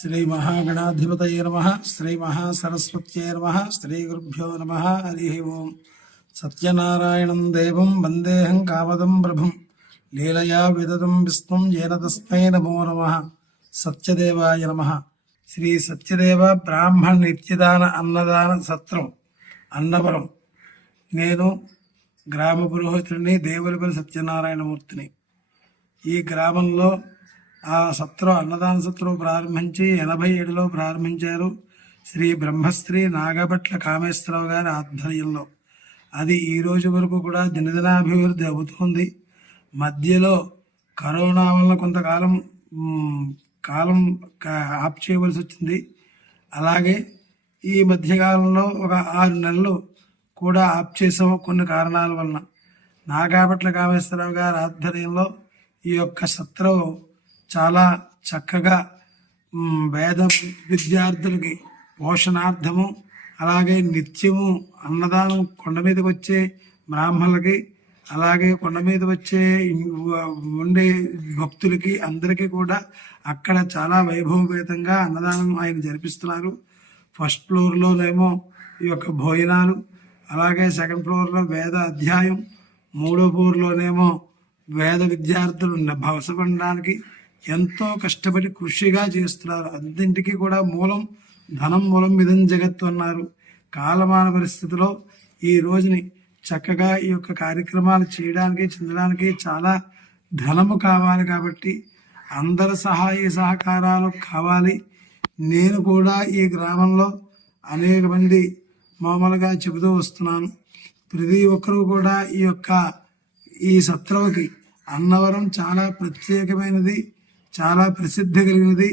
శ్రీ మహాగణాధిపతయే నమః. శ్రీ మహాసరస్వత్యై నమః. శ్రీ గురుభ్యో నమః. హరి ఓం. సత్యనారాయణం దేవం వందేహం కామదం ప్రభుం లీలయా విదదం విష్ణుం येन తస్మై నమో నమః. సత్యదేవాయ నమః. శ్రీ సత్యదేవ బ్రాహ్మణ నిత్యదాన అన్నదాన సత్రం అన్నవరం. నేను గ్రామ పురోహితుడిని, దేవులపల్లి సత్యనారాయణమూర్తిని. ఈ గ్రామంలో ఆ సత్రం అన్నదాన సత్రం ప్రారంభించి 87లో ప్రారంభించారు శ్రీ బ్రహ్మశ్రీ నాగభట్ల కామేశ్వరరావు గారి ఆధ్వర్యంలో. అది ఈ రోజు వరకు కూడా దినదినాభివృద్ధి అవుతుంది. మధ్యలో కరోనా వల్ల కొంతకాలం ఆప్ చేయవలసి వచ్చింది. అలాగే ఈ మధ్యకాలంలో ఒక 6 నెలలు కూడా ఆప్ చేసాము కొన్ని కారణాల వలన. నాగభట్ల కామేశ్వరరావు గారి ఆధ్వర్యంలో ఈ యొక్క సత్రం చాలా చక్కగా వేద విద్యార్థులకి పోషణార్థము, అలాగే నిత్యము అన్నదానం కొండ మీదకి వచ్చే బ్రాహ్మణులకి, అలాగే కొండ మీద వచ్చే ఉండే భక్తులకి అందరికీ కూడా అక్కడ చాలా వైభవపేతంగా అన్నదానం ఆయన జరిపిస్తున్నారు. ఫస్ట్ ఫ్లోర్లోనేమో ఈ యొక్క భోజనాలు, అలాగే సెకండ్ ఫ్లోర్లో వేద అధ్యాయం, 3వ ఫ్లోర్లోనేమో వేద విద్యార్థులు భవసపడడానికి ఎంతో కష్టపడి కృషిగా చేస్తున్నారు. అన్నింటికి కూడా మూలం ధనం మూలం ఇదం జగత్తు అన్నారు. కాలమాన పరిస్థితిలో ఈ రోజుని చక్కగా ఈ యొక్క కార్యక్రమాలు చేయడానికి చెందడానికి చాలా ధనము కావాలి. కాబట్టి అందరి సహాయ సహకారాలు కావాలి. నేను కూడా ఈ గ్రామంలో అనేక మంది మామూలుగా చెబుతూ వస్తున్నాను. ప్రతి ఒక్కరూ కూడా ఈ సత్రవకి అన్నవరం చాలా ప్రత్యేకమైనది, చాలా ప్రసిద్ధి కలిగినది.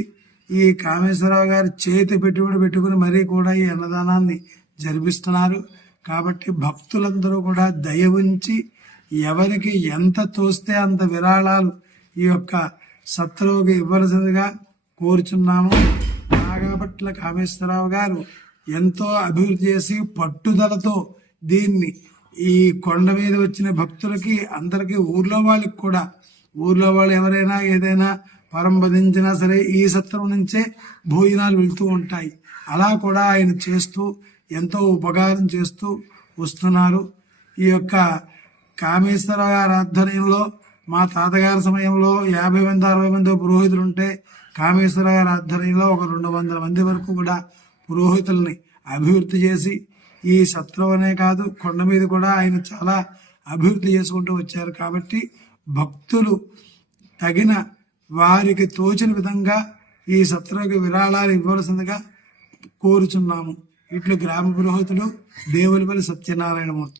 ఈ కామేశ్వరరావు గారి చేతి పెట్టుబడి పెట్టుకుని మరీ కూడా ఈ అన్నదానాన్ని జరిపిస్తున్నారు. కాబట్టి భక్తులందరూ కూడా దయ ఉంచి ఎవరికి ఎంత తోస్తే అంత విరాళాలు ఈ యొక్క సత్రవకి ఇవ్వవలసిందిగా కోరుచున్నాము. నాగభట్ల కామేశ్వరరావు గారు ఎంతో అభివృద్ధి చేసి పట్టుదలతో దీన్ని ఈ కొండ మీద వచ్చిన భక్తులకి అందరికీ ఊర్లో వాళ్ళు ఎవరైనా ఏదైనా పరంపదించినా సరే ఈ సత్రం నుంచే భోజనాలు వెళ్తూ ఉంటాయి. అలా కూడా ఆయన చేస్తూ ఎంతో ఉపకారం చేస్తూ వస్తున్నారు. ఈ యొక్క కామేశ్వరరావు గారి ఆధ్వర్యంలో మా తాతగారి సమయంలో 50 మంది 60 మంది పురోహితులు ఉంటే, కామేశ్వరరావు గారి ఆధ్వర్యంలో ఒక 200 మంది వరకు కూడా పురోహితుల్ని అభివృద్ధి చేసి ఈ సత్రం అనే కాదు కొండ మీద కూడా ఆయన చాలా అభివృద్ధి చేసుకుంటూ వచ్చారు. కాబట్టి భక్తులు తగిన వారికి తోచిన విధంగా ఈ సత్రంకి విరాళాలు ఇవ్వవలసిందిగా కోరుచున్నాము. ఇట్లు గ్రామ పురోహితులు దేవులపల్లి సత్యనారాయణమూర్తి.